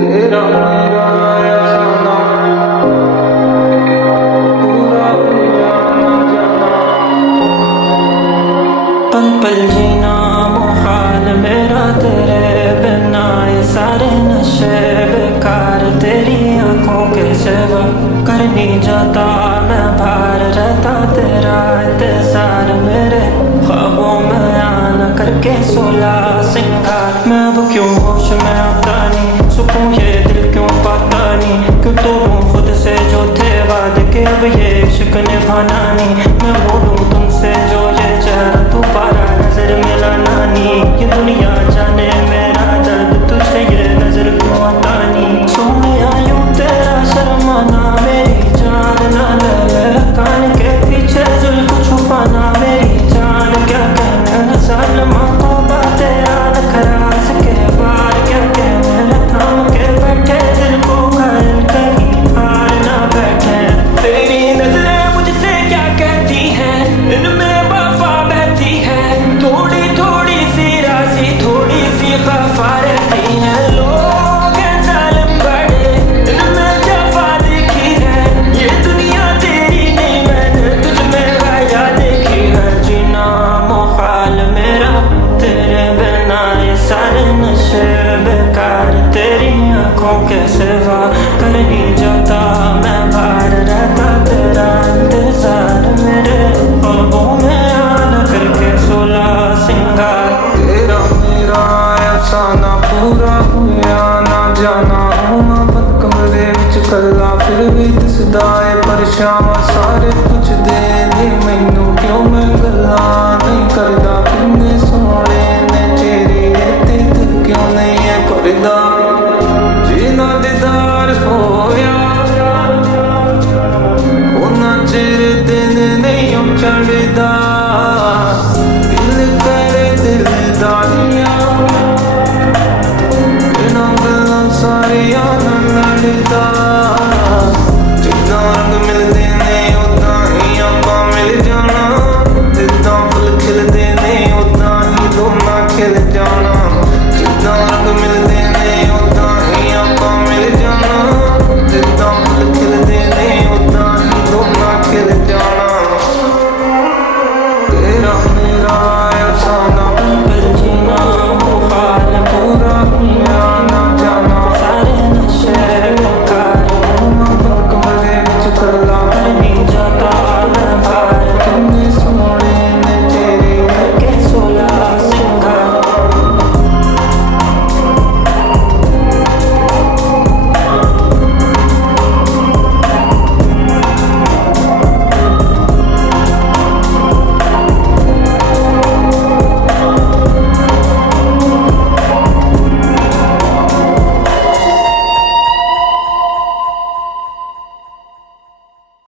तेरा मेरा अफसाना पूरा हुआ न जाना। पल पल जीना मुहाल मेरा तेरे बिना, ये सारे नशे बेकार तेरी आंखों के सिवा। करनी जाता मैं भार रहता तेरा इंतजार, मेरे ख्वाबों में आना करके सोला सिंगार। मैं अब क्यों होश में आता नहीं, सुकून ये दिल क्यों पाता नहीं। क्यों तोड़ूं खुद से जो थे वादे के, अब ये इश्क निभाना नहीं। मैं बोलूं तुमसे जो ये चेहरा दोबारा नजर मिलाना नहीं। ये दुनिया जाने मेरा दर्द तुझे ये नजर क्यों आता नहीं। सोने आयूं तेरा शर्माना, मेरी जान ना ले कान के